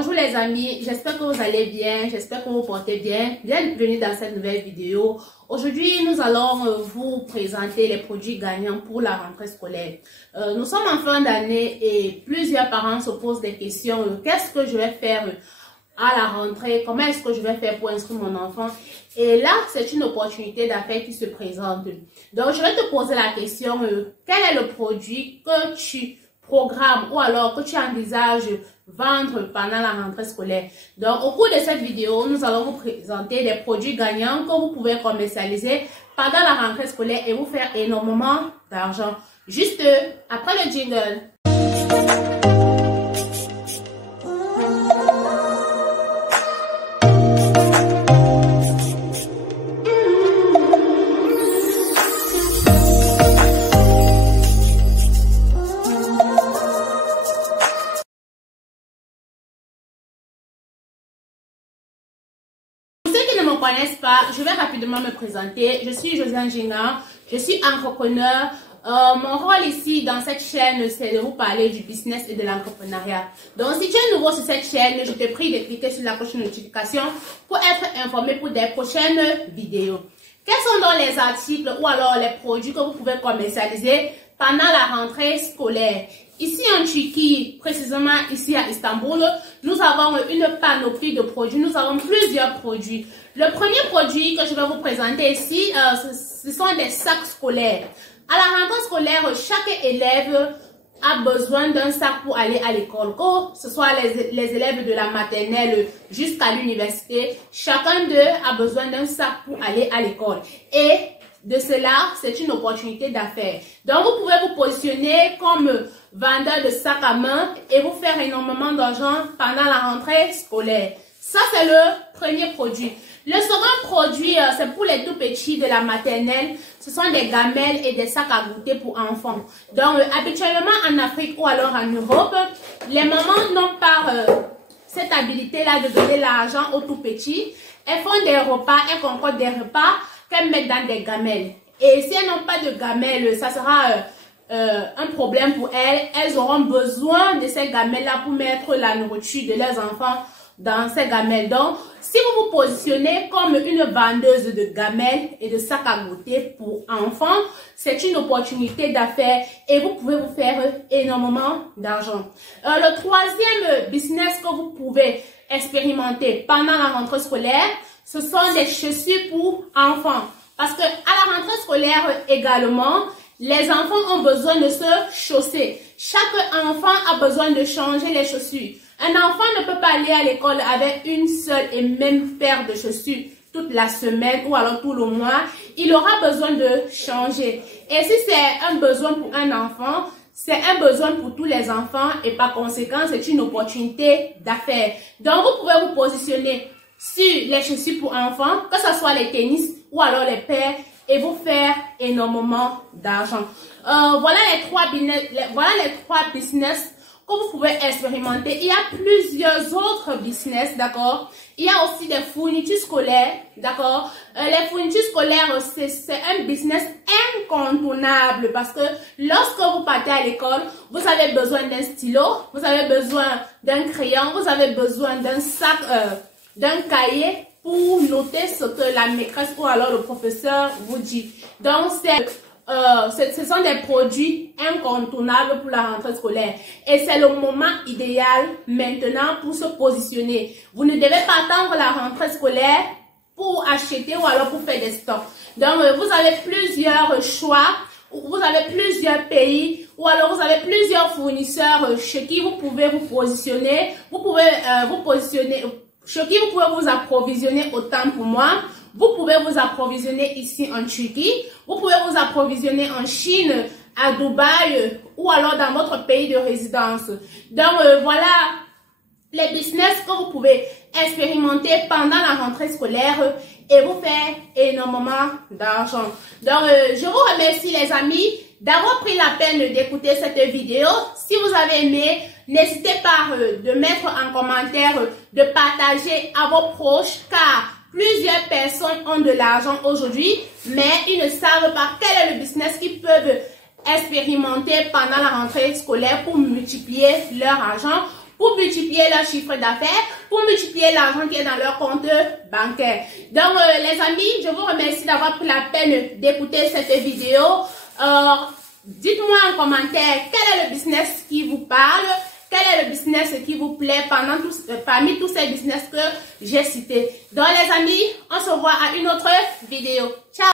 Bonjour les amis, j'espère que vous allez bien, j'espère que vous portez bien. Bienvenue dans cette nouvelle vidéo. Aujourd'hui, nous allons vous présenter les produits gagnants pour la rentrée scolaire. Nous sommes en fin d'année et plusieurs parents se posent des questions. Qu'est-ce que je vais faire à la rentrée? Comment est-ce que je vais faire pour inscrire mon enfant? Et là, c'est une opportunité d'affaires qui se présente. Donc, je vais te poser la question, quel est le produit que tu programmes ou alors que tu envisages vendre pendant la rentrée scolaire? Donc, au cours de cette vidéo, nous allons vous présenter des produits gagnants que vous pouvez commercialiser pendant la rentrée scolaire et vous faire énormément d'argent. Juste après le jingle. Ne me connaissent pas, je vais rapidement me présenter. Je suis Josiane Gina, je suis entrepreneur. Mon rôle ici dans cette chaîne, c'est de vous parler du business et de l'entrepreneuriat. Donc, si tu es nouveau sur cette chaîne, je te prie de cliquer sur la cloche de notification pour être informé pour des prochaines vidéos. Quels sont donc les articles ou alors les produits que vous pouvez commercialiser pendant la rentrée scolaire? Ici en Turquie, précisément ici à Istanbul, nous avons une panoplie de produits. Nous avons plusieurs produits. Le premier produit que je vais vous présenter ici, ce sont des sacs scolaires. À la rentrée scolaire, chaque élève a besoin d'un sac pour aller à l'école. Que ce soit les élèves de la maternelle jusqu'à l'université, chacun d'eux a besoin d'un sac pour aller à l'école. Et de cela, c'est une opportunité d'affaires. Donc, vous pouvez vous positionner comme vendeur de sacs à main et vous faire énormément d'argent pendant la rentrée scolaire. Ça, c'est le premier produit. Le second produit, c'est pour les tout petits de la maternelle. Ce sont des gamelles et des sacs à goûter pour enfants. Donc, habituellement en Afrique ou alors en Europe, les mamans n'ont pas cette habilité-là de donner l'argent aux tout petits. Elles font des repas, elles concordent des repas qu'elles mettent dans des gamelles. Et si elles n'ont pas de gamelles, ça sera un problème pour elles. Elles auront besoin de ces gamelles-là pour mettre la nourriture de leurs enfants dans ces gamelles. Donc, si vous vous positionnez comme une vendeuse de gamelles et de sacs à goûter pour enfants, c'est une opportunité d'affaires et vous pouvez vous faire énormément d'argent. Le troisième business que vous pouvez expérimenter pendant la rentrée scolaire, ce sont des chaussures pour enfants. Parce que à la rentrée scolaire également, les enfants ont besoin de se chausser. Chaque enfant a besoin de changer les chaussures. Un enfant ne peut pas aller à l'école avec une seule et même paire de chaussures toute la semaine ou alors tout le mois. Il aura besoin de changer. Et si c'est un besoin pour un enfant, c'est un besoin pour tous les enfants et par conséquent, c'est une opportunité d'affaires. Donc, vous pouvez vous positionner sur les chaussures pour enfants, que ce soit les tennis ou alors les paires, et vous faire énormément d'argent. Voilà les trois business que vous pouvez expérimenter. Il y a plusieurs autres business, d'accord? Il y a aussi des fournitures scolaires, d'accord? Les fournitures scolaires, c'est un business incontournable parce que lorsque vous partez à l'école, vous avez besoin d'un stylo, vous avez besoin d'un crayon, vous avez besoin d'un sac, d'un cahier pour noter ce que la maîtresse ou alors le professeur vous dit. Donc, ce sont des produits incontournables pour la rentrée scolaire. Et c'est le moment idéal maintenant pour se positionner. Vous ne devez pas attendre la rentrée scolaire pour acheter ou alors pour faire des stocks. Donc, vous avez plusieurs choix, vous avez plusieurs pays ou alors vous avez plusieurs fournisseurs chez qui vous pouvez vous positionner. Vous pouvez vous positionner chez qui vous pouvez vous approvisionner autant pour moi. Vous pouvez vous approvisionner ici en Turquie. Vous pouvez vous approvisionner en Chine, à Dubaï ou alors dans votre pays de résidence. Donc voilà les business que vous pouvez expérimenter pendant la rentrée scolaire et vous faire énormément d'argent. Donc je vous remercie les amis d'avoir pris la peine d'écouter cette vidéo. Si vous avez aimé, n'hésitez pas de mettre en commentaire, de partager à vos proches car plusieurs personnes ont de l'argent aujourd'hui, mais ils ne savent pas quel est le business qu'ils peuvent expérimenter pendant la rentrée scolaire pour multiplier leur argent pour multiplier leur chiffre d'affaires, pour multiplier l'argent qui est dans leur compte bancaire. Donc, les amis, je vous remercie d'avoir pris la peine d'écouter cette vidéo. Dites-moi en commentaire quel est le business qui vous parle, quel est le business qui vous plaît parmi tous ces business que j'ai cités. Donc, les amis, on se voit à une autre vidéo. Ciao!